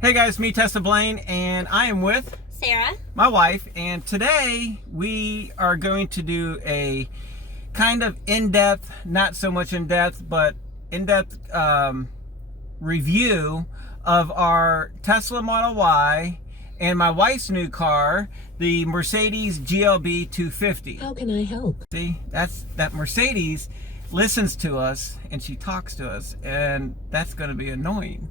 Hey guys, me Tessa Blaine, and I am with Sarah, my wife, and today we are going to do a kind of in-depth, not so much in-depth, but in-depth review of our Tesla Model Y and my wife's new car, the Mercedes GLB 250. How can I help? See, that Mercedes listens to us and she talks to us, and that's going to be annoying.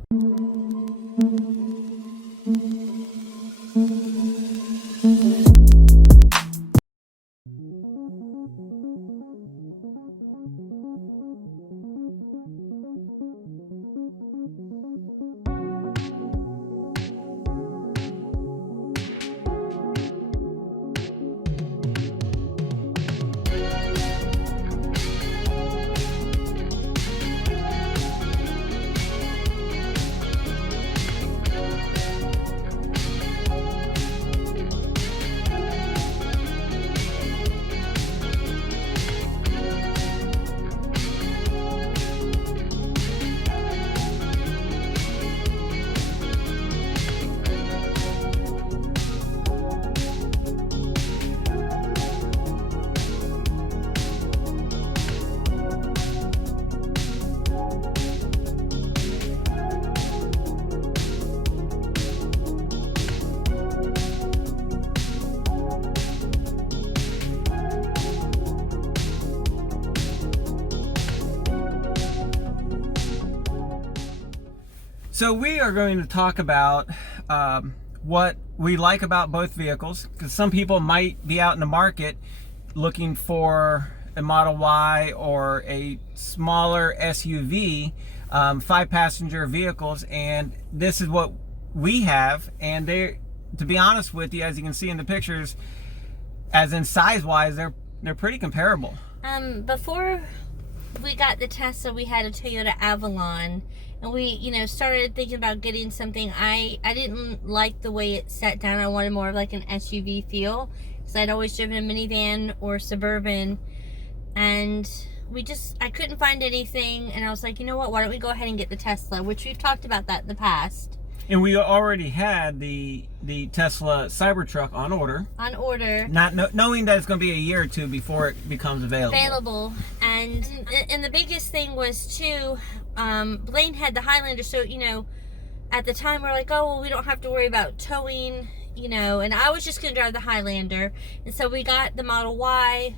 So we are going to talk about what we like about both vehicles, because some people might be out in the market looking for a Model Y or a smaller SUV, 5-passenger vehicles, and this is what we have. And they, to be honest with you, as you can see in the pictures, as in size-wise, they're pretty comparable. before we got the Tesla, we had a Toyota Avalon, and we, started thinking about getting something. I didn't like the way it sat down. I wanted more of like an SUV feel, because I'd always driven a minivan or Suburban, and I couldn't find anything, and I was like, you know what, why don't we go ahead and get the Tesla, which we've talked about that in the past. And we already had the Tesla Cybertruck on order. On order. Not knowing that it's going to be a year or two before it becomes available. And the biggest thing was too, Blaine had the Highlander, so at the time we're like, oh well, we don't have to worry about towing, and I was just gonna drive the Highlander, and so we got the Model Y.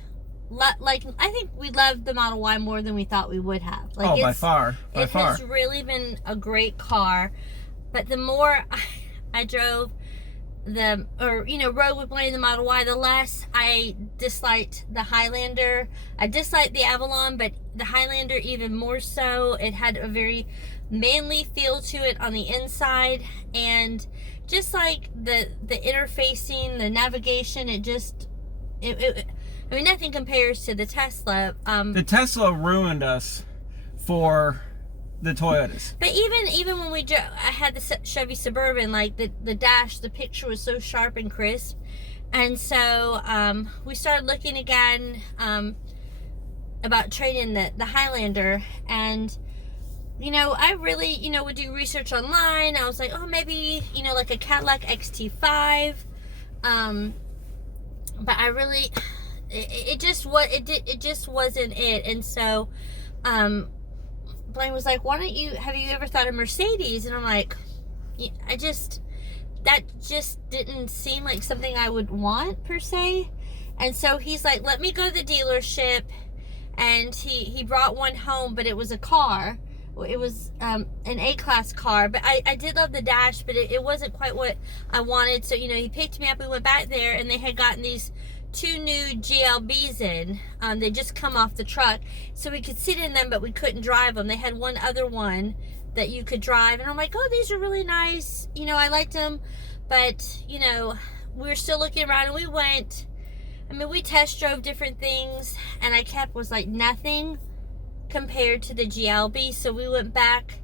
Like, I think we loved the Model Y more than we thought we would have. Like, by far. It has really been a great car. But the more I drove rode with Blaine the Model Y, the less I disliked the Highlander. I disliked the Avalon, but the Highlander even more so. It had a very manly feel to it on the inside, and just like the interfacing, the navigation, nothing compares to the Tesla. The Tesla ruined us for the Toyotas. But even when I had the Chevy Suburban, like the dash, the picture was so sharp and crisp, and so we started looking again about trading the Highlander, and I really would do research online. I was like, oh, maybe like a Cadillac XT5, but I really it just wasn't it, and so Blaine was like, have you ever thought of Mercedes? And I'm like, that just didn't seem like something I would want per se. And so he's like, let me go to the dealership, and he brought one home, but it was a car. It was an A-class car, but I did love the dash, but it wasn't quite what I wanted. So he picked me up, we went back there, and they had gotten these 2 new GLBs in. They just come off the truck, so we could sit in them, but we couldn't drive them. They had one other one that you could drive, and I'm like, oh, these are really nice. I liked them, but we were still looking around, and we went. We test drove different things, and I was like, nothing compared to the GLB. So we went back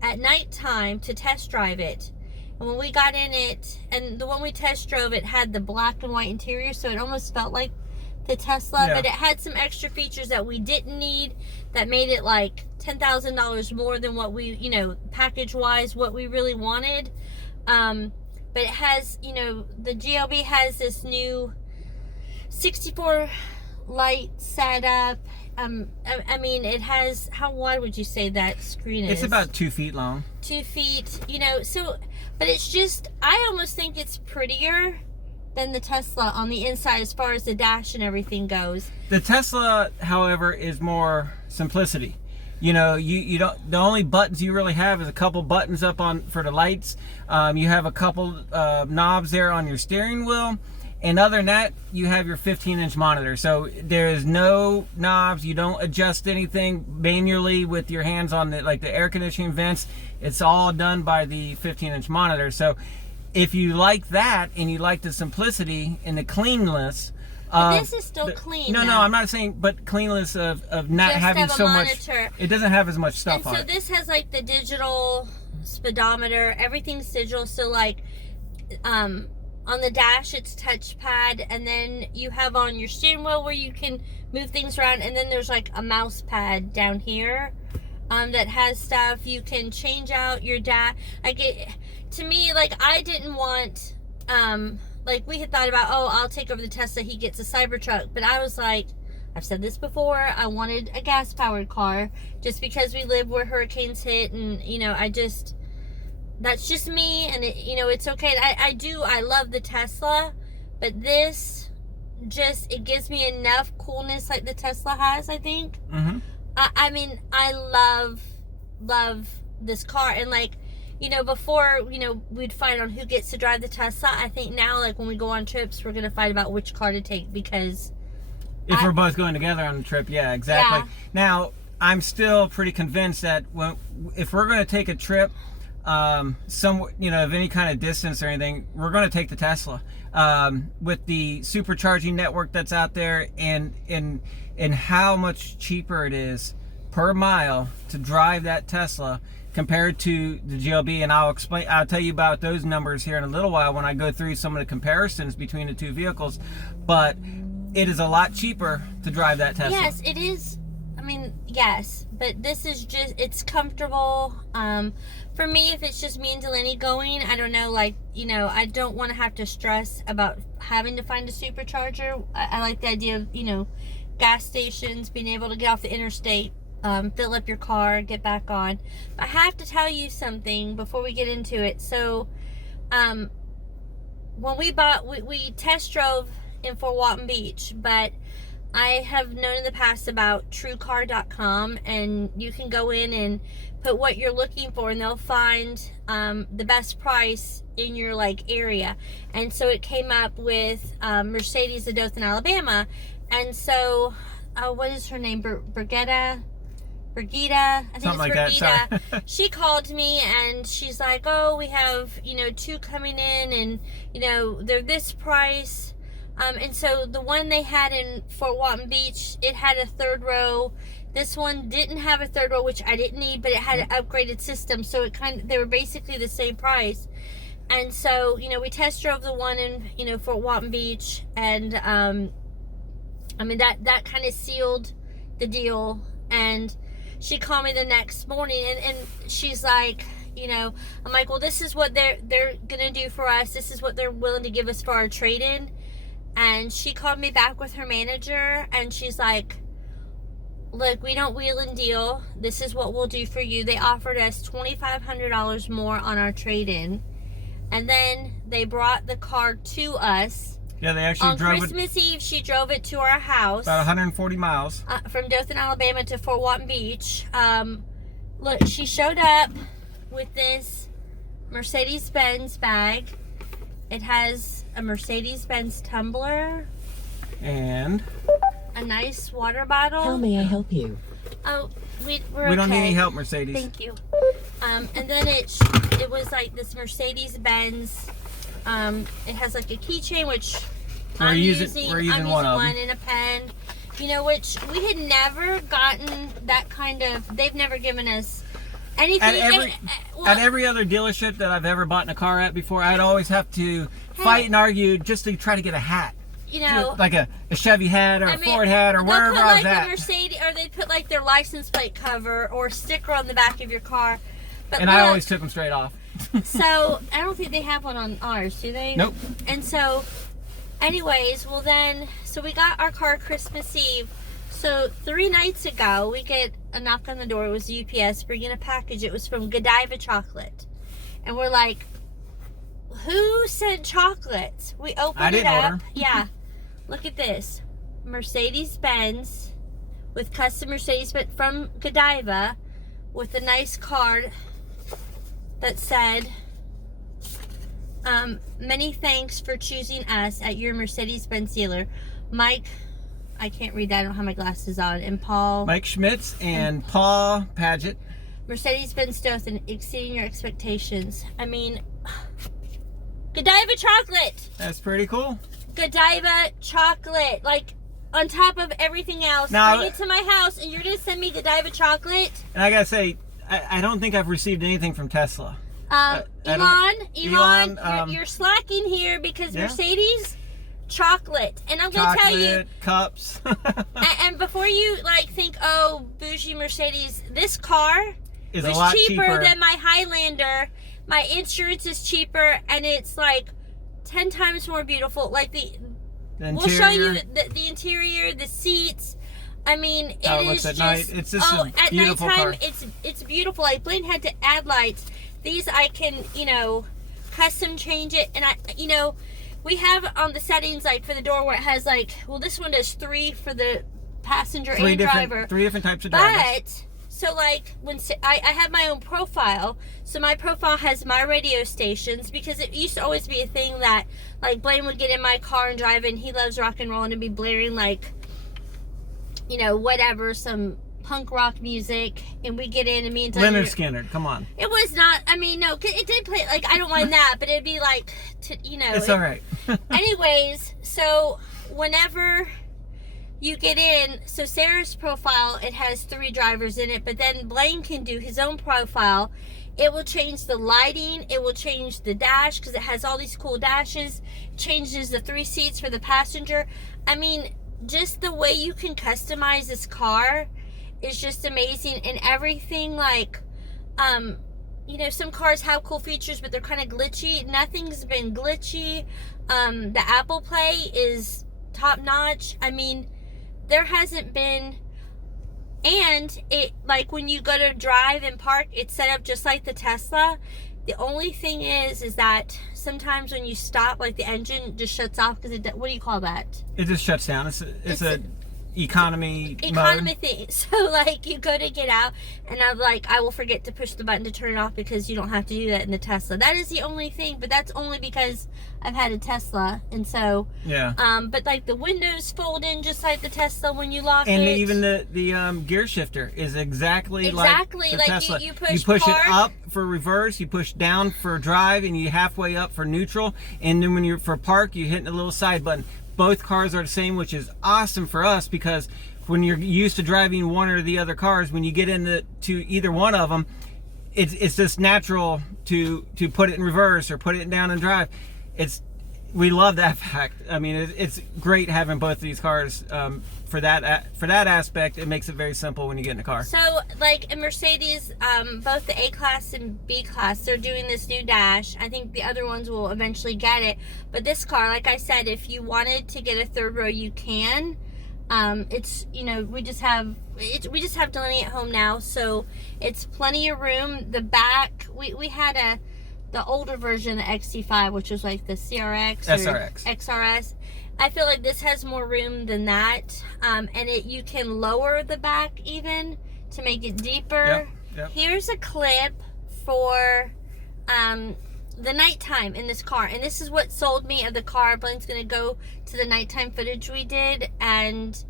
at nighttime to test drive it. And when we got in it, and the one we test drove, it had the black and white interior, so it almost felt like the Tesla, but it had some extra features that we didn't need that made it like $10,000 more than what we, package wise, what we really wanted. But it has, you know, the GLB has this new 64 light setup. I mean, it has, how wide would you say that screen is? It's about 2 feet long. 2 feet, you know, so, but it's just, I almost think it's prettier than the Tesla on the inside as far as the dash and everything goes. The Tesla, however, is more simplicity. You know, you don't, the only buttons you really have is a couple buttons up on for the lights. You have a couple knobs there on your steering wheel, and other than that, you have your 15-inch monitor. So there is no knobs. You don't adjust anything manually with your hands on the, like the air conditioning vents. It's all done by the 15-inch monitor. So if you like that and you like the simplicity and the cleanness. But this is still clean. No, though. no, I'm not saying, but cleanness of not Just having have a so monitor. much. It doesn't have as much stuff and on so it. this has like the digital speedometer. Everything's digital. So like, on the dash it's touchpad, and then you have on your steering wheel where you can move things around, and then there's like a mouse pad down here, that has stuff. You can change out your dash. Like to me, like I didn't want, like we had thought about, oh, I'll take over the Tesla, he gets a Cybertruck. But I was like, I've said this before, I wanted a gas powered car just because we live where hurricanes hit, and you know, that's just me, and it, you know, it's okay. I love the Tesla, but this just, it gives me enough coolness like the Tesla has, I think. Mm-hmm. I mean, I love this car, and like, you know, before, you know, we'd fight on who gets to drive the Tesla. I think now, like when we go on trips, we're gonna fight about which car to take, because if we're both going together on the trip, yeah, exactly. Yeah. Now, I'm still pretty convinced that if we're going to take a trip, you know, of any kind of distance or anything, we're going to take the Tesla. With the supercharging network that's out there, and how much cheaper it is per mile to drive that Tesla compared to the GLB, and I'll tell you about those numbers here in a little while when I go through some of the comparisons between the two vehicles. But it is a lot cheaper to drive that Tesla. Yes, it is. I mean, yes, but this is just, it's comfortable. For me, if it's just me and Delaney going, I don't know, like, you know, I don't want to have to stress about having to find a supercharger. I like the idea of, you know, gas stations, being able to get off the interstate, fill up your car, get back on. But I have to tell you something before we get into it. So, when we test drove in Fort Walton Beach, but I have known in the past about TrueCar.com, and you can go in and put what you're looking for, and they'll find the best price in your like area. And so it came up with Mercedes of Dothan, Alabama. And so what is her name? Brigitta, I think Something like it's that, Brigitta. sorry. She called me and she's like, oh, we have, you know, 2 coming in, and you know, they're this price. And so the one they had in Fort Walton Beach, it had a 3rd row. This one didn't have a 3rd row, which I didn't need, but it had an upgraded system. So it they were basically the same price. And so, you know, we test drove the one in, you know, Fort Walton Beach, and I mean, that kind of sealed the deal. And she called me the next morning, and she's like, you know, I'm like, well, this is what they're gonna do for us. This is what they're willing to give us for our trade-in. And she called me back with her manager, and she's like, look, we don't wheel and deal. This is what we'll do for you. They offered us $2,500 more on our trade-in. And then they brought the car to us. Yeah, they actually drove it. On Christmas Eve, she drove it to our house. About 140 miles. From Dothan, Alabama to Fort Walton Beach. Look, she showed up with this Mercedes-Benz bag. It has a Mercedes-Benz tumbler. And a nice water bottle. How may I help you? Oh, we're we don't okay. need any help, Mercedes. Thank you. And then it was like this Mercedes-Benz. It has like a keychain, which we're using one of them. in a pen. You know, which we had never gotten that kind of. They've never given us anything. At every other dealership that I've ever bought in a car at before, I'd always have to fight and argue just to try to get a hat. You know, like a Chevy hat or a Ford hat or wherever I was at. Mercedes, or they put like their license plate cover or sticker on the back of your car. But and I always took them straight off. So I don't think they have one on ours, do they? Nope. And so, anyways, well then, so we got our car Christmas Eve. So 3 nights ago, we get a knock on the door. It was UPS bringing a package. It was from Godiva Chocolate, and we're like, who sent chocolates? We opened it up. Order. Yeah. Look at this. Mercedes-Benz with custom Mercedes-Benz from Godiva with a nice card that said, many thanks for choosing us at your Mercedes-Benz dealer. Mike, I can't read that. I don't have my glasses on. And Paul. Mike Schmitz and Paul Paget. Mercedes-Benz Dothan, exceeding your expectations. I mean, Godiva chocolate. That's pretty cool. Godiva chocolate, like on top of everything else. Now, bring it to my house, and you're gonna send me Godiva chocolate. And I gotta say, I don't think I've received anything from Tesla. Elon, you're slacking here because Yeah. Mercedes chocolate, and I'm gonna tell you, cups. and before you like think, oh, bougie Mercedes, this car Is was a lot cheaper than my Highlander. My insurance is cheaper, and it's like 10 times more beautiful. Like we'll show you the interior, the seats. I mean, How it is looks at just night. It's just a at beautiful nighttime, car. it's beautiful. Like Blaine had to add lights. These I can, custom change it, and we have on the settings like for the door where it has like, well, this one does 3 for the passenger and driver. 3 different types of drivers. But so like when I have my own profile, so my profile has my radio stations, because it used to always be a thing that like Blaine would get in my car and drive, and he loves rock and roll, and it'd be blaring like, whatever, some punk rock music, and we get in, and me and Tyler, Leonard Skinner, come on. it was not, I mean, no, it did play, like, I don't mind that, but it'd be like, It's all right. Anyways, so whenever you get in, so Sarah's profile, it has 3 drivers in it, but then Blaine can do his own profile. It will change the lighting, it will change the dash, because it has all these cool dashes, changes the 3 seats for the passenger. I mean, just the way you can customize this car is just amazing. And everything, like, some cars have cool features, but they're kind of glitchy. Nothing's been glitchy. The Apple Play is top notch. I mean, there hasn't been, and it, like, when you go to drive and park, it's set up just like the Tesla. The only thing is that sometimes when you stop, like, the engine just shuts off, because what do you call that? It just shuts down. It's a economy mode thing. So like you go to get out, and I'm like, I will forget to push the button to turn it off, because you don't have to do that in the Tesla. That is the only thing, but that's only because I've had a Tesla, and so yeah. But like the windows fold in just like the Tesla when you lock and it. And even the gear shifter is exactly like the Tesla. You push park, it up for reverse, you push down for drive, and you halfway up for neutral. And then when you're for park, you hit the little side button. Both cars are the same, which is awesome for us, because when you're used to driving one or the other cars, when you get into either one of them, it's just natural to put it in reverse or put it down and drive. We love that fact. I mean, it's great having both of these cars. For that aspect, it makes it very simple when you get in a car. So, like in Mercedes, both the A-Class and B-Class, they're doing this new dash. I think the other ones will eventually get it. But this car, like I said, if you wanted to get a 3rd row, you can. It's, we just have Delaney at home now, so it's plenty of room. The back, we had the older version, the XT5, which was like the CRX or XRS. I feel like this has more room than that, and you can lower the back even to make it deeper. Yep. Here's a clip for the nighttime in this car, and this is what sold me of the car. Blaine's gonna go to the nighttime footage we did, and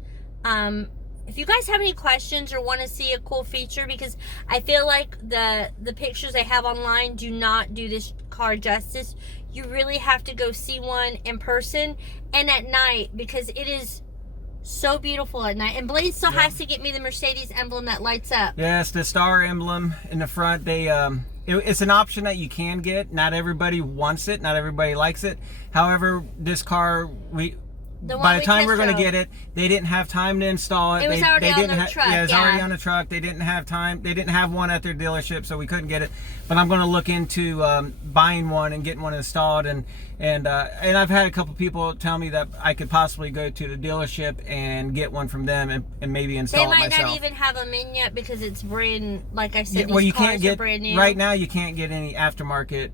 if you guys have any questions or want to see a cool feature, because I feel like the pictures I have online do not do this car justice. You really have to go see one in person and at night, because it is so beautiful at night. And Blaine still has to get me the Mercedes emblem that lights up. Yes, the star emblem in the front. It's an option that you can get. Not everybody wants it. Not everybody likes it. However, this car, by the time we're going to get it, they didn't have time to install it. It was already on their truck. Yeah, it was already on the truck. They didn't have time. They didn't have one at their dealership, so we couldn't get it. But I'm going to look into buying one and getting one installed. And I've had a couple people tell me that I could possibly go to the dealership and get one from them and maybe install it myself. They might not even have them in yet because it's brand. Like I said, well, these you cars can't get are brand new. right now. You can't get any aftermarket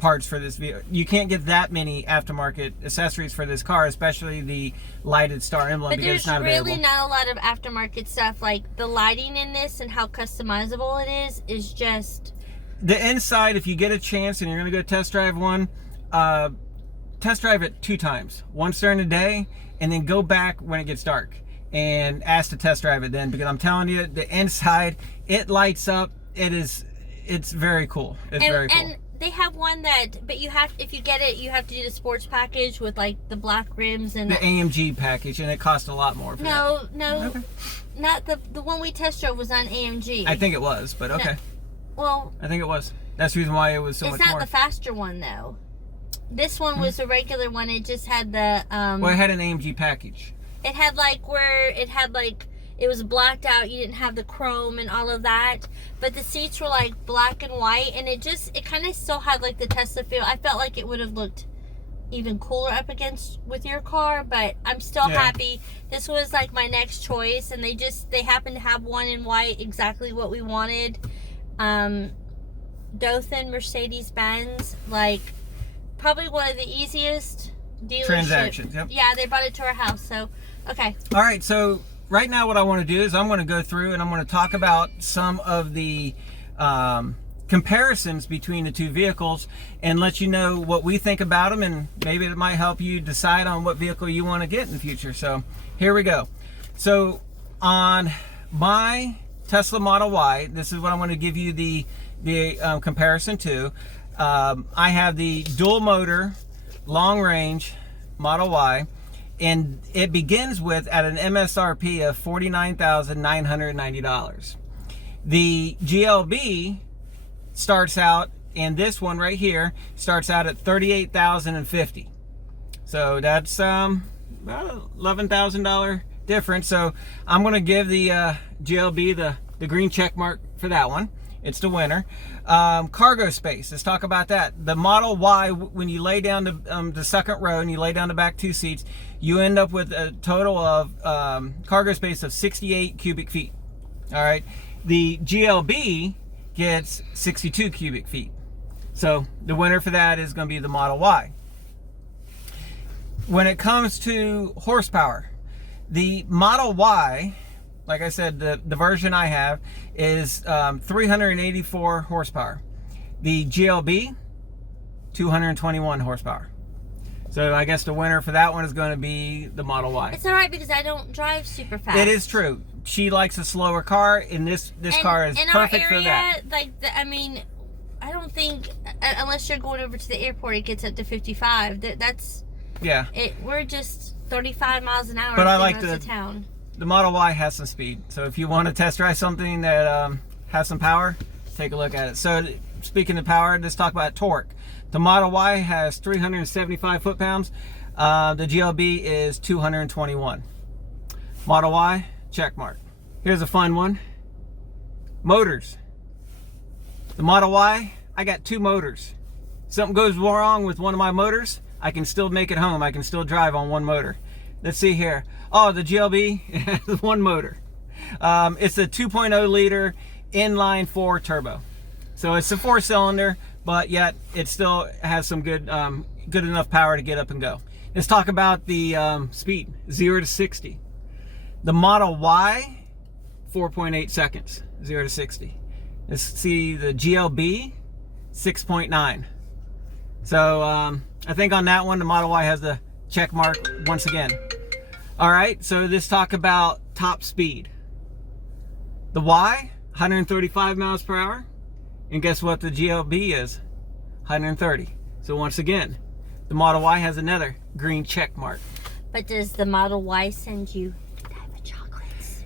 parts for this vehicle. You can't get that many aftermarket accessories for this car, especially the lighted star emblem, but because it's not there's available. really not a lot of aftermarket stuff. Like the lighting in this and how customizable it is just the inside. If you get a chance and you're going to go test drive one, test drive it 2 times, once during the day and then go back when it gets dark and ask to test drive it then, because I'm telling you, the inside, it lights up. It's very cool. It's very cool. And they have one that, but you have, if you get it, you have to do the sports package with like the black rims and the AMG package, and it costs a lot more for that. No, okay. Not the one we test drove was on AMG. I think it was, but okay. No. Well, I think it was. That's the reason why it was so much more. It's not the faster one though. This one was a regular one. It just had the well, it had an AMG package. It had like where it had like it was blacked out. You didn't have the chrome and all of that, but the seats were like black and white, and it kind of still had like the Tesla feel. I felt like it would have looked even cooler up against with your car, but I'm still happy. This was like my next choice, and they happened to have one in white, exactly what we wanted. Dothan Mercedes Benz, like probably one of the easiest dealership transactions. Yep. Yeah, they brought it to our house. So okay. All right, so right now what I want to do is I'm going to go through and I'm going to talk about some of the comparisons between the two vehicles and let you know what we think about them, and maybe it might help you decide on what vehicle you want to get in the future. So here we go. So on my Tesla Model Y, this is what I'm going to give you the comparison to. I have the dual motor long range Model Y, and it begins with at an MSRP of $49,990. The GLB starts out, and this one right here starts out at $38,050. So that's about $11,000 difference. So I'm going to give the GLB the green check mark for that one. It's the winner. Cargo space, let's talk about that. The Model Y, when you lay down the second row and you lay down the back 2 seats, you end up with a total of cargo space of 68 cubic feet. All right. The GLB gets 62 cubic feet. So the winner for that is going to be the Model Y. When it comes to horsepower, the Model Y, like I said, the version I have is 384 horsepower. The GLB, 221 horsepower. So I guess the winner for that one is going to be the Model Y. It's all right because I don't drive super fast. It is true. She likes a slower car, and this car is perfect for that. Like, I mean, I don't think unless you're going over to the airport, it gets up to 55. That's yeah. We're just 35 miles an hour. But I like the town. The Model Y has some speed, so if you want to test drive something that has some power, take a look at it. So speaking of power, let's talk about torque. The Model Y has 375 foot-pounds. The GLB is 221. Model Y, check mark. Here's a fun one. Motors. The Model Y, I got 2 motors. Something goes wrong with one of my motors, I can still make it home. I can still drive on one motor. Let's see here. Oh, the GLB has 1 motor. It's a 2.0 liter inline 4 turbo. So it's a 4-cylinder, but yet it still has some good enough power to get up and go. Let's talk about the speed, 0 to 60. The Model Y, 4.8 seconds, 0 to 60. Let's see the GLB, 6.9. So I think on that one, the Model Y has the check mark once again. All right, so let's talk about top speed. The Y, 135 miles per hour. And guess what the GLB is? 130. So once again, the Model Y has another green check mark. But does the Model Y send you diamond chocolates?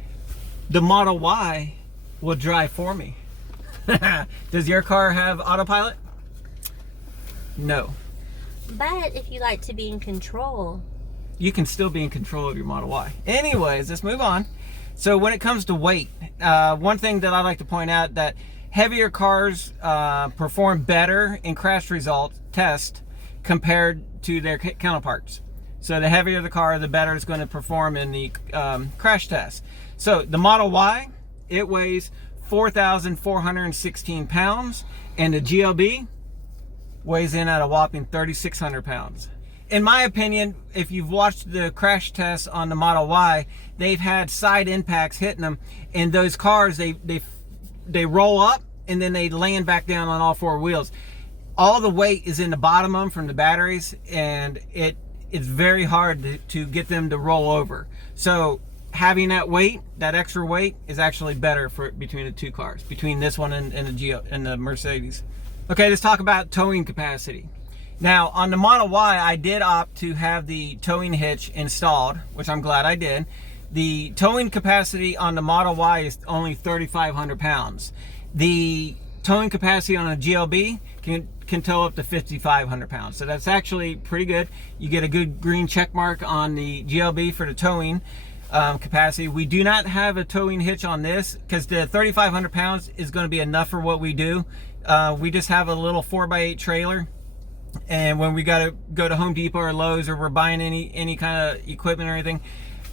The Model Y will drive for me. Does your car have autopilot? No. But if you like to be in control. you can still be in control of your Model Y. Anyways, let's move on. So when it comes to weight, one thing that I like to point out that heavier cars perform better in crash result test compared to their counterparts. So the heavier the car, the better it's going to perform in the crash test. So the Model Y, it weighs 4,416 pounds, and the GLB weighs in at a whopping 3,600 pounds. In my opinion, if you've watched the crash tests on the Model Y, they've had side impacts hitting them, and those cars, they roll up and then they land back down on all four wheels. All the weight is in the bottom of them from the batteries, and it's very hard to get them to roll over. So having that weight, that extra weight, is actually better for between the two cars, between this one and the Mercedes. Okay, let's talk about towing capacity. Now, on the Model Y, I did opt to have the towing hitch installed, which I'm glad I did. The towing capacity on the Model Y is only 3,500 pounds. The towing capacity on a GLB can tow up to 5,500 pounds. So that's actually pretty good. You get a good green check mark on the GLB for the towing capacity. We do not have a towing hitch on this because the 3,500 pounds is going to be enough for what we do. We just have a little 4x8 trailer. And when we got to go to Home Depot or Lowe's, or we're buying any kind of equipment or anything,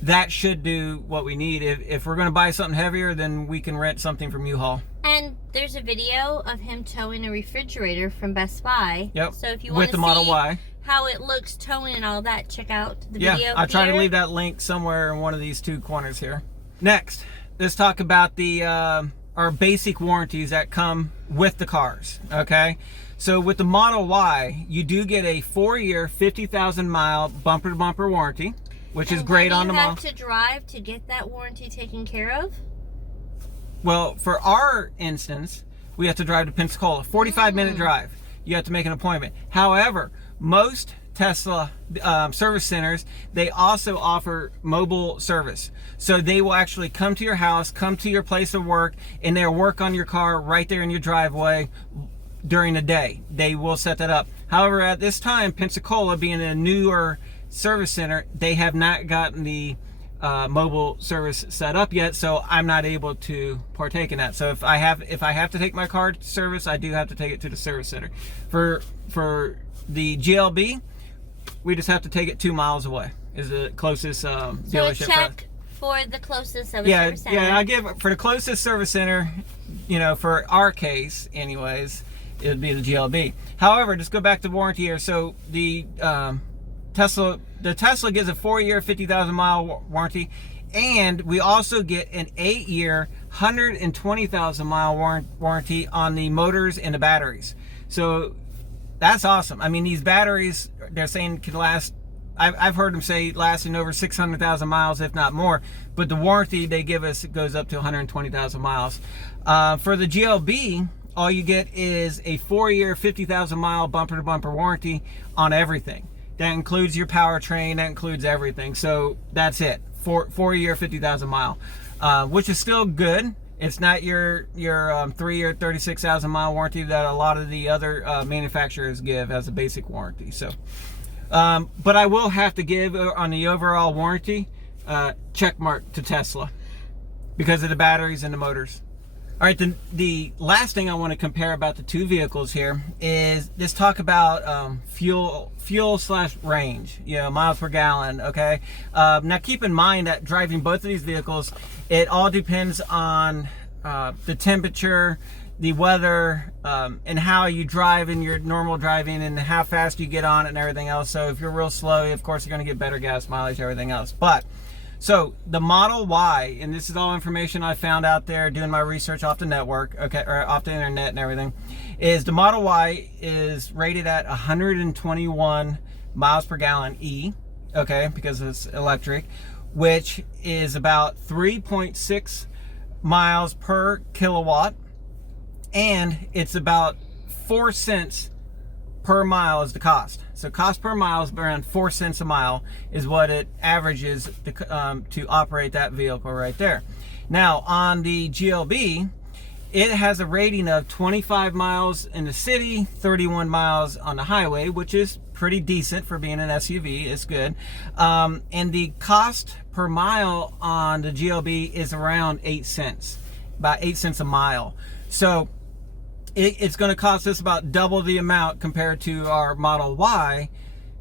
that should do what we need. If we're going to buy something heavier, then we can rent something from U-Haul. And there's a video of him towing a refrigerator from Best Buy. Yep. So if you want to the Model see Y, how it looks towing and all that, check out the video. Yeah, I'll try to leave that link somewhere in one of these two corners here. Next, let's talk about the our basic warranties that come with the cars. Okay. So with the Model Y, you do get a 4-year, 50,000 mile bumper-to-bumper warranty, which is great on the model. And what do you have to drive to get that warranty taken care of? Well, for our instance, we have to drive to Pensacola, 45-minute drive. You have to make an appointment. However, most Tesla service centers, they also offer mobile service. So they will actually come to your house, come to your place of work, and they'll work on your car right there in your driveway during the day. They will set that up. However, at this time, Pensacola being a newer service center, they have not gotten the mobile service set up yet, so I'm not able to partake in that. So if I have to take my car to service, I do have to take it to the service center. For the GLB, we just have to take it 2 miles away is the closest dealership. So check for the closest service center. Yeah, I give for the closest service center, you know, for our case anyways, it would be the GLB. However, just go back to warranty here. So the Tesla gives a 4-year, 50,000 mile warranty, and we also get an 8-year, 120,000 mile warranty on the motors and the batteries. So that's awesome. I mean, these batteries, they're saying can last, I've heard them say lasting over 600,000 miles, if not more, but the warranty they give us goes up to 120,000 miles. For the GLB, all you get is a 4-year, 50,000 mile bumper to bumper warranty on everything. That includes your powertrain, that includes everything. So that's it. 4-year, 50,000 mile, which is still good. It's not your 3-year, 36,000 mile warranty that a lot of the other manufacturers give as a basic warranty. So, but I will have to give on the overall warranty check mark to Tesla because of the batteries and the motors. All right, the last thing I want to compare about the two vehicles here is let's talk about fuel / range, you know, miles per gallon. Okay, now keep in mind that driving both of these vehicles, it all depends on the temperature, the weather, and how you drive in your normal driving and how fast you get on it and everything else. So if you're real slow, of course, you're going to get better gas mileage, everything else. But so the Model Y, and this is all information I found out there doing my research off the network, okay, or off the internet and everything, is the Model Y is rated at 121 miles per gallon E, okay, because it's electric, which is about 3.6 miles per kilowatt, and it's about 4 cents per mile is the cost. So cost per mile is around 4 cents a mile is what it averages to operate that vehicle right there. Now on the GLB, it has a rating of 25 miles in the city, 31 miles on the highway, which is pretty decent for being an SUV. It's good. And the cost per mile on the GLB is around 8 cents, about 8 cents a mile. So it's going to cost us about double the amount compared to our Model Y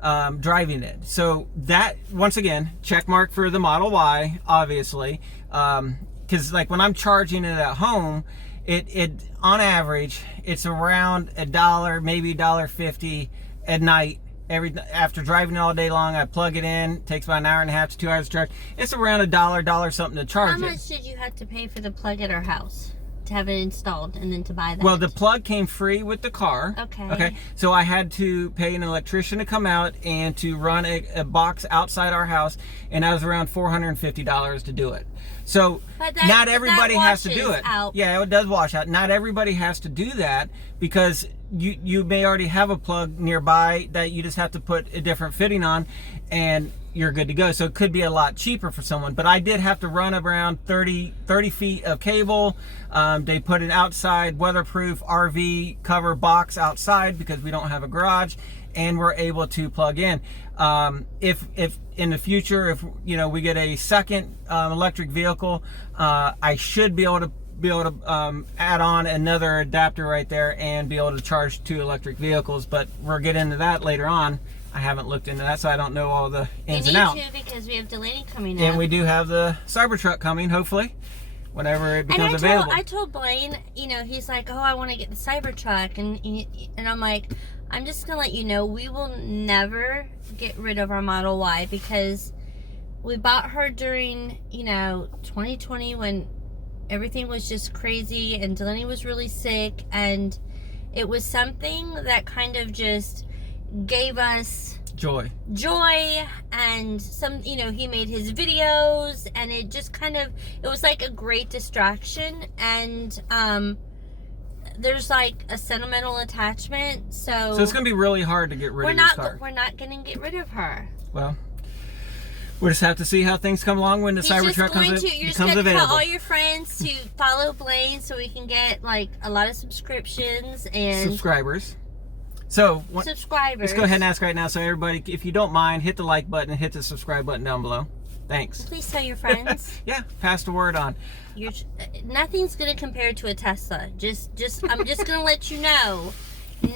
driving it. So that, once again, check mark for the Model Y, obviously, because like when I'm charging it at home, it on average it's around $1, maybe $1.50 at night. After driving it all day long, I plug it in. It takes about an hour and a half to 2 hours to charge. It's around $1 something to charge it. How much did you have to pay for the plug at our house to have it installed and then to buy that? Well, the plug came free with the car. Okay. So I had to pay an electrician to come out and to run a box outside our house, and that was around $450 to do it. So not everybody has to do it. Out. Yeah, it does wash out. Not everybody has to do that, because you may already have a plug nearby that you just have to put a different fitting on, and you're good to go. So it could be a lot cheaper for someone. But I did have to run around 30 feet of cable. They put an outside weatherproof RV cover box outside because we don't have a garage, and we're able to plug in. If in the future, if we get a second electric vehicle, I should be able to add on another adapter right there and be able to charge 2 electric vehicles. But we'll get into that later on. I haven't looked into that, so I don't know all the ins and outs. We need to, because we have Delaney coming up. And we do have the Cybertruck coming, hopefully, whenever it becomes available. I told Blaine, he's like, oh, I want to get the Cybertruck. And I'm like, I'm just going to let you know, we will never get rid of our Model Y, because we bought her during, 2020 when everything was just crazy and Delaney was really sick, and it was something that kind of just gave us joy, and some, he made his videos, and it just it was like a great distraction, and there's like a sentimental attachment, so it's gonna be really hard to get rid of this car. We're not gonna get rid of her. Well, we'll just have to see how things come along when the Cybertruck becomes available. You're just going to tell all your friends to follow Blaine so we can get like a lot of subscriptions and subscribers. So subscribers. Let's go ahead and ask right now. So everybody, if you don't mind, hit the like button and hit the subscribe button down below. Thanks. Please tell your friends. Yeah, pass the word on. Nothing's going to compare to a Tesla. I'm just going to let you know,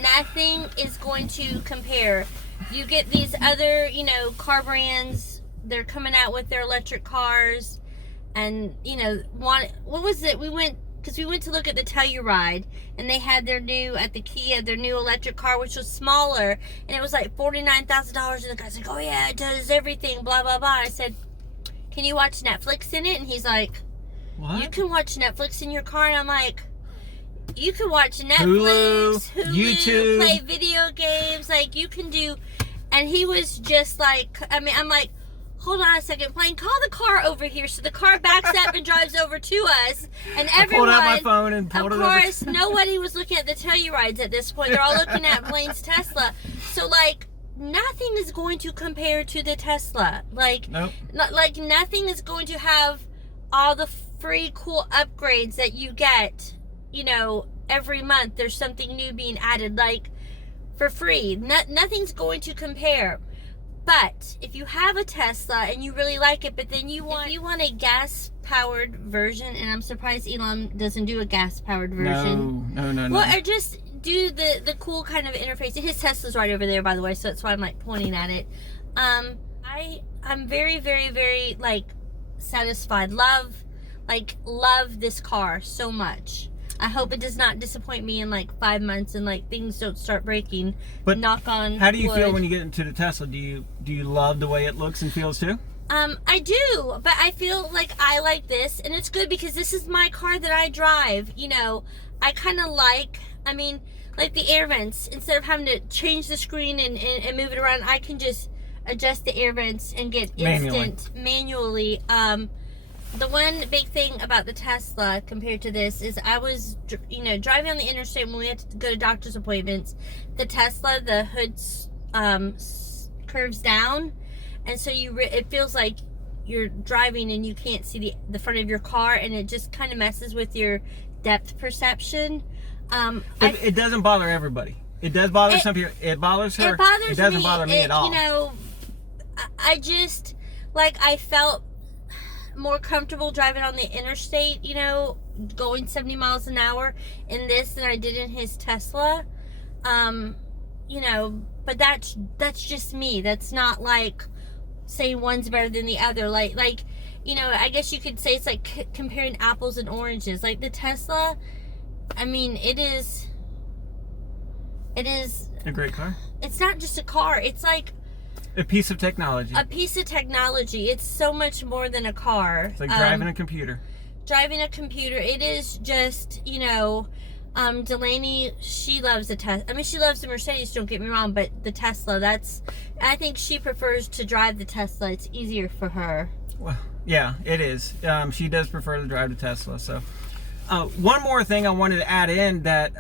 nothing is going to compare. You get these other, car brands. They're coming out with their electric cars, and what was it? We went to look at the Telluride, and they had their new electric car, which was smaller, and it was like $49,000. And the guy's like, "Oh yeah, it does everything." Blah blah blah. I said, "Can you watch Netflix in it?" And he's like, "What? You can watch Netflix in your car?" And I'm like, "You can watch Netflix, Hulu, YouTube, play video games, like you can do." And he was just like, I'm like, hold on a second, Blaine, call the car over here. So the car backs up and drives over to us, and everyone, I pulled out my phone and pulled it over. Of course, nobody was looking at the Tellurides at this point. They're all looking at Blaine's Tesla. So like, nothing is going to compare to the Tesla. Like, nope. Like nothing is going to have all the free cool upgrades that you get. Every month there's something new being added, like for free. Nothing's going to compare. But if you have a Tesla and you really like it, but then you want a gas-powered version, and I'm surprised Elon doesn't do a gas-powered version. No. Well, or just do the cool kind of interface. His Tesla's right over there, by the way, so that's why I'm like pointing at it. I'm very, very, very like satisfied. Love this car so much. I hope it does not disappoint me in like 5 months and like things don't start breaking. But knock on how do you wood. feel when you get into the Tesla? Do you love the way it looks and feels too? I do, but I feel like I like this, and it's good because this is my car that I drive. I kind of like the air vents. Instead of having to change the screen and move it around, I can just adjust the air vents and get instant manually. The one big thing about the Tesla compared to this is I was, driving on the interstate when we had to go to doctor's appointments. The Tesla, the hood curves down, and so it feels like you're driving and you can't see the front of your car, and it just kind of messes with your depth perception. It doesn't bother everybody. It does bother some people. It bothers her. It bothers me. It doesn't bother me at all. You know, I just, like, I felt more comfortable driving on the interstate, you know, going 70 miles an hour in this than I did in his Tesla. You know, but that's just me. That's not like saying one's better than the other. Like, you know, I guess you could say it's like comparing apples and oranges. Like the Tesla, I mean, it is a great car. It's not just a car. It's like a piece of technology. A piece of technology. It's so much more than a car. It's like driving a computer. Driving a computer. It is just, you know, Delaney, she loves the Tesla. I mean, she loves the Mercedes, don't get me wrong, but the Tesla, I think she prefers to drive the Tesla. It's easier for her. Well, yeah, it is. She does prefer to drive the Tesla. So, one more thing I wanted to add in that,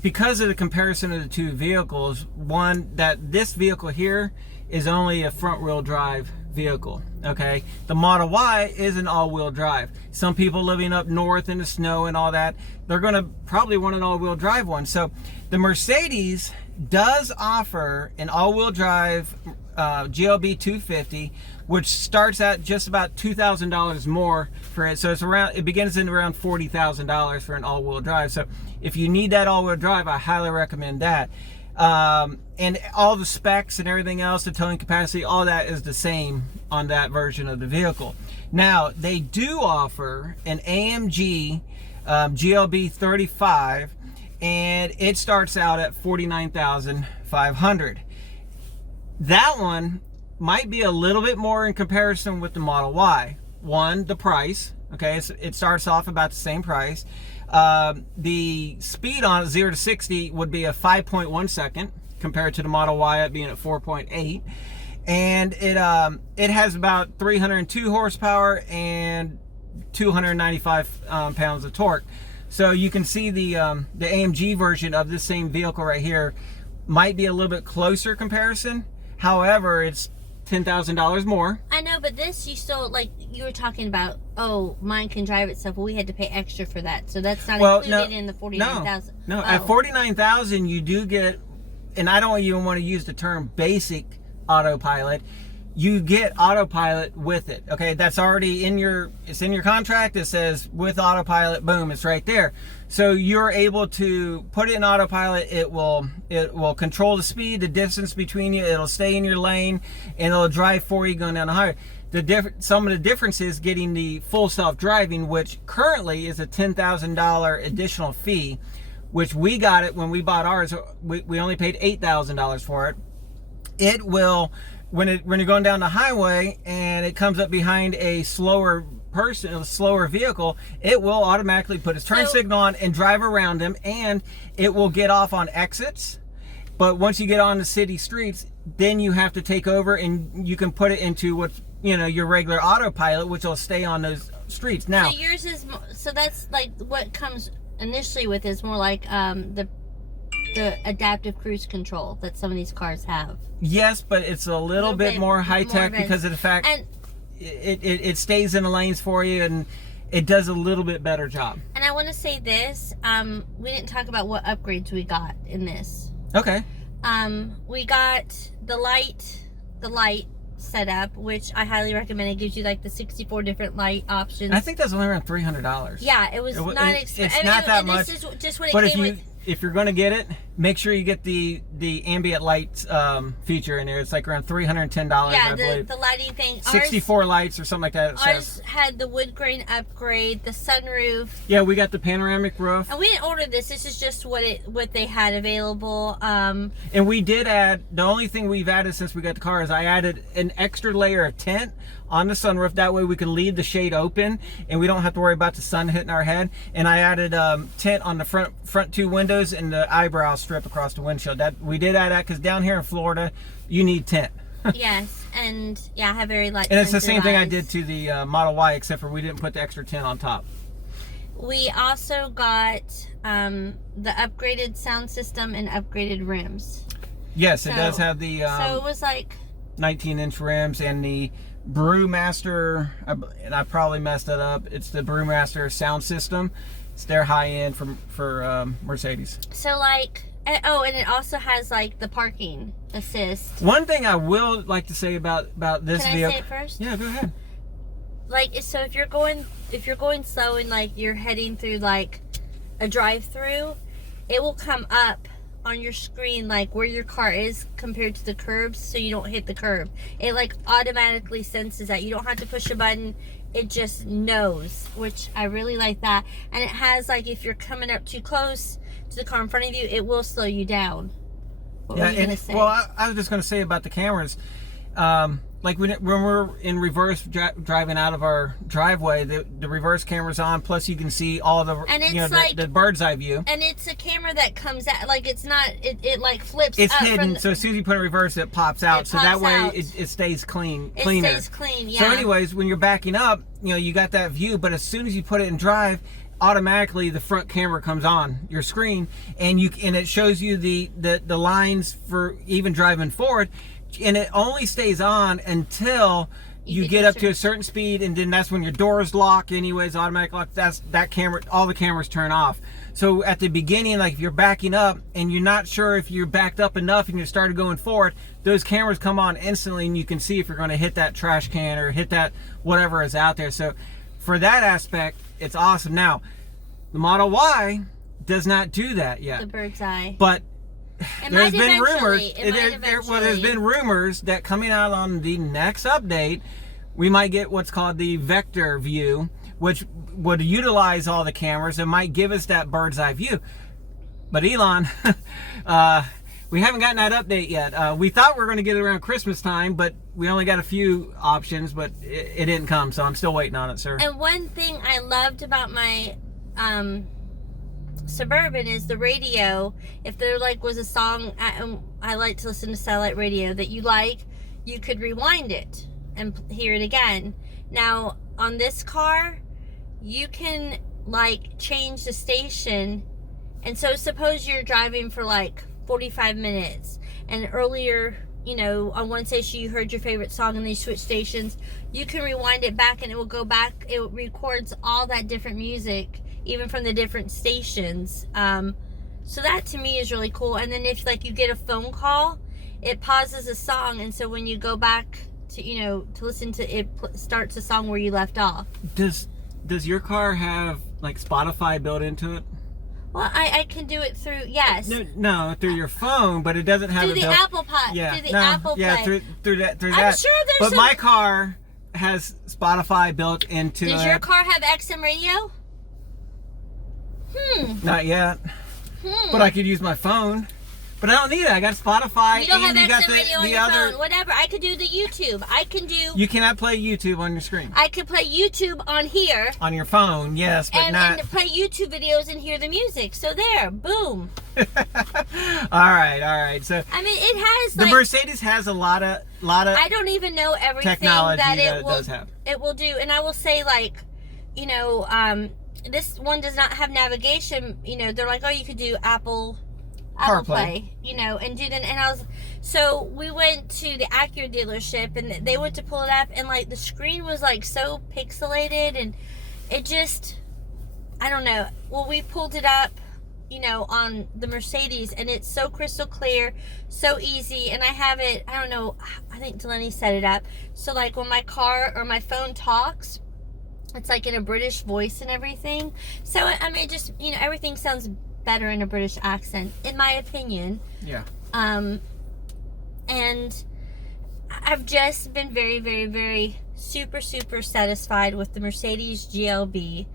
because of the comparison of the two vehicles, one, that this vehicle here is only a front-wheel drive vehicle, okay? The Model Y is an all-wheel drive. Some people living up north in the snow and all that, they're going to probably want an all-wheel drive one. So the Mercedes does offer an all-wheel drive GLB 250, which starts at just about $2,000 more for it. So it begins in around $40,000 for an all-wheel drive. So if you need that all-wheel drive, I highly recommend that. And all the specs and everything else, the towing capacity, all that is the same on that version of the vehicle. Now, they do offer an AMG GLB 35, and it starts out at $49,500. That one might be a little bit more in comparison with the Model Y. One, the price. Okay, so it starts off about the same price. The speed on it, 0 to 60, would be a 5.1 second compared to the Model Y being at 4.8. And it has about 302 horsepower and 295 pounds of torque. So you can see the AMG version of this same vehicle right here might be a little bit closer comparison. However, it's $10,000 more. I know, but this, you still, like, you were talking about, oh, mine can drive itself. Well, we had to pay extra for that. So that's not included in the $49,000. No, at $49,000, you do get, and I don't even want to use the term basic autopilot. You get autopilot with it. Okay, that's already it's in your contract. It says with autopilot, boom, it's right there. So you're able to put it in autopilot. It will control the speed, the distance between you. It'll stay in your lane, and it'll drive for you going down the highway. Some of the difference is getting the full self-driving, which currently is a $10,000 additional fee, which we got it when we bought ours. We only paid $8,000 for it. It will, when you're going down the highway and it comes up behind a slower person, a slower vehicle, it will automatically put its turn signal on and drive around them, and it will get off on exits. But once you get on the city streets, then you have to take over, and you can put it into what's, you know, your regular autopilot, which will stay on those streets. Now, so yours is, so that's like what comes initially with is more like the adaptive cruise control that some of these cars have. Yes, but it's a little bit more high tech because of the fact it stays in the lanes for you, and it does a little bit better job. And I want to say this, we didn't talk about what upgrades we got in this. Okay. We got the light setup, which I highly recommend. It gives you like the 64 different light options. And I think that's only around $300. Yeah, it was not expensive. It's not that much. This is just what it came with. If you're going to get it, make sure you get the ambient lights feature in there. It's like around $310, I believe. The lighting thing. 64 lights or something like that. Ours had the wood grain upgrade, the sunroof. Yeah, we got the panoramic roof. And we didn't order this. This is just what they had available. And we did add, the only thing we've added since we got the car is I added an extra layer of tint on the sunroof. That way we can leave the shade open and we don't have to worry about the sun hitting our head. And I added tint on the front two windows and the eyebrow strip across the windshield. That we did add that because down here in Florida you need tint. Yes, and yeah, I have very light. And it's the same thing I did to the Model Y, except for we didn't put the extra tint on top. We also got the upgraded sound system and upgraded rims. Yes, it does have the so it was like 19-inch rims and the Brewmaster, and I probably messed that up. It's the Brewmaster sound system. It's their high end for Mercedes. So like, oh, and it also has like the parking assist. One thing I will like to say about this Can vehicle. I say it first? Yeah, go ahead. Like, so if you're going slow and like you're heading through like a drive-through, it will come up on your screen like where your car is compared to the curbs, so you don't hit the curb. It like automatically senses that. You don't have to push a button. It just knows, which I really like that. And it has like, if you're coming up too close to the car in front of you, it will slow you down. What were you gonna say? Well, I was just going to say about the cameras. Like when we're in reverse driving out of our driveway, the reverse camera's on. Plus, you can see all the the bird's eye view. And it's a camera that comes out, like it's not. It like flips. It's up hidden, so as soon as you put it in reverse, it pops out. So that way, it stays cleaner. It stays clean. Yeah. So, anyways, when you're backing up, you got that view. But as soon as you put it in drive, automatically the front camera comes on your screen, and it shows you the lines for even driving forward. And it only stays on until you get up to a certain speed, and then that's when your doors lock anyways, automatic lock. That camera, all the cameras turn off. So at the beginning, like if you're backing up and you're not sure if you're backed up enough and you started going forward, those cameras come on instantly, and you can see if you're going to hit that trash can or hit that whatever is out there. So for that aspect, it's awesome. Now, the Model Y does not do that yet. The bird's eye. But there's been rumors. There's been rumors that coming out on the next update, we might get what's called the vector view, which would utilize all the cameras and might give us that bird's eye view. But Elon, we haven't gotten that update yet. We thought we were going to get it around Christmas time, but we only got a few options, but it didn't come, so I'm still waiting on it, sir. And one thing I loved about my Suburban is the radio. If there like was a song, I like to listen to satellite radio that you like, you could rewind it and hear it again. Now on this car, you can like change the station, and so suppose you're driving for like 45 minutes, and earlier, on one station you heard your favorite song and they switch stations, you can rewind it back and it will go back. It records all that different music, even from the different stations. So that to me is really cool. And then if like you get a phone call, it pauses a song, and so when you go back to to listen to it, starts a song where you left off. Does your car have like Spotify built into it? Well, I can do it through, yes. No, through your phone, but it doesn't have through the Apple Pod. Yeah, through the Apple Play. Yeah, through that. I'm sure there's But my car has Spotify built into it. Does your car have XM radio? Not yet. But I could use my phone. But I don't need it. I got Spotify. You don't have you got XM radio on your phone. Whatever. I could do the YouTube. You cannot play YouTube on your screen. I could play YouTube on here. On your phone, yes, but and play YouTube videos and hear the music. So there, boom. All right. So I mean, it has the Mercedes has a lot of. I don't even know everything technology that it does have. It will do, and I will say like, this one does not have navigation. They're like, oh, you could do Apple Play, and do that. And so we went to the Acura dealership, and they went to pull it up, and like the screen was like so pixelated, and it just, I don't know. Well, we pulled it up, on the Mercedes, and it's so crystal clear, so easy. And I have it, I don't know, I think Delaney set it up. So like when my car or my phone talks, it's like in a British voice and everything. So I mean, it just, everything sounds better in a British accent, in my opinion. Yeah. And I've just been very, very, very super satisfied with the Mercedes GLB.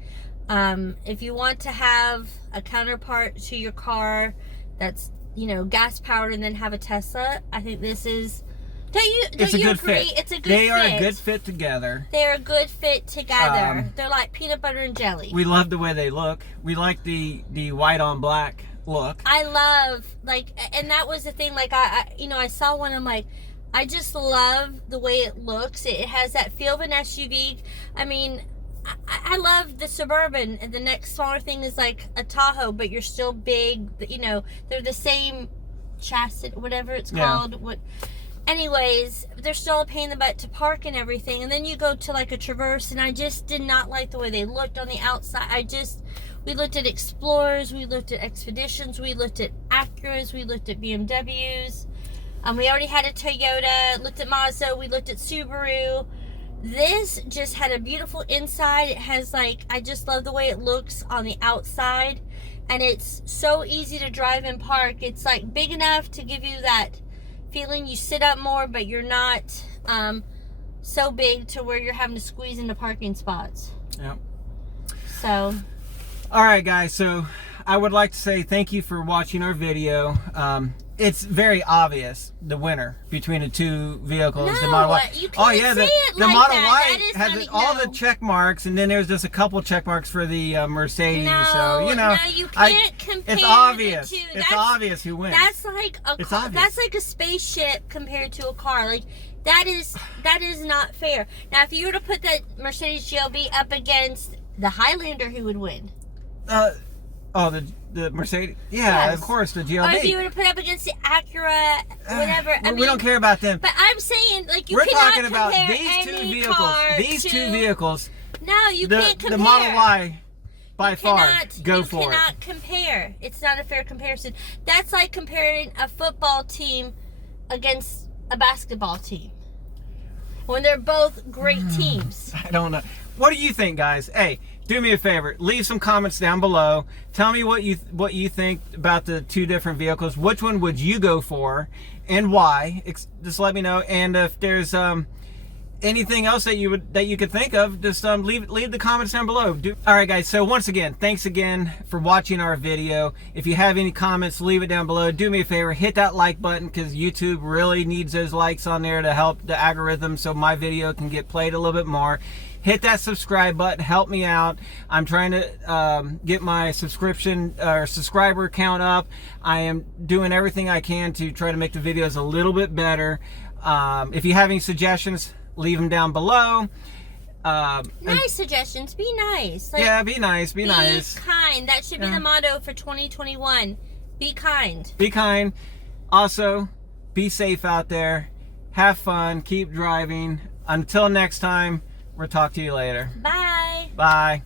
If you want to have a counterpart to your car that's, gas powered and then have a Tesla, I think this is. Don't you agree? Fit. It's a good fit. They are a good fit together. They're a good fit together. They're like peanut butter and jelly. We love the way they look. We like the white on black look. I love, and that was the thing, I saw one, I'm like, I just love the way it looks. It has that feel of an SUV. I mean, I love the Suburban, and the next smaller thing is like a Tahoe, but you're still big. They're the same chassis, whatever it's called. Anyways, they're still a pain in the butt to park and everything. And then you go to like a Traverse, and I just did not like the way they looked on the outside. We looked at Explorers, we looked at Expeditions, we looked at Acuras, we looked at BMWs. We already had a Toyota, looked at Mazda, we looked at Subaru. This just had a beautiful inside. It has like, I just love the way it looks on the outside. And it's so easy to drive and park. It's like big enough to give you that feeling you sit up more, but you're not so big to where you're having to squeeze into parking spots. Yep. So. All right, guys. So I would like to say thank you for watching our video. It's very obvious the winner between the two vehicles. No, the Model Y. you can't say it the like Model that. Y has all the check marks, and then there's just a couple check marks for the Mercedes. So you know, no, you can't compare. It's obvious. The two. It's obvious who wins. That's like a car, that's like a spaceship compared to a car. Like that is not fair. Now, if you were to put that Mercedes GLB up against the Highlander, who would win? The Mercedes, yeah, yes. Of course, the GLB. Or if you were to put up against the Acura, whatever. I mean, we don't care about them. But I'm saying, like, we're talking about these two vehicles. These two vehicles. No, you can't compare. The Model Y, by far, go for it. You cannot compare. It's not a fair comparison. That's like comparing a football team against a basketball team when they're both great teams. I don't know. What do you think, guys? Hey, do me a favor. Leave some comments down below. Tell me what you think about the two different vehicles. Which one would you go for, and why? Just let me know. And if there's anything else that you could think of, just leave the comments down below. All right, guys. So once again, thanks again for watching our video. If you have any comments, leave it down below. Do me a favor, hit that like button, because YouTube really needs those likes on there to help the algorithm so my video can get played a little bit more. Hit that subscribe button, help me out. I'm trying to get my subscription or subscriber count up. I am doing everything I can to try to make the videos a little bit better. If you have any suggestions, leave them down below. Nice suggestions. Be nice. Like, yeah, be nice. Be nice. Be kind. That should be the motto for 2021. Be kind. Be kind. Also, be safe out there. Have fun. Keep driving. Until next time, we'll talk to you later. Bye. Bye.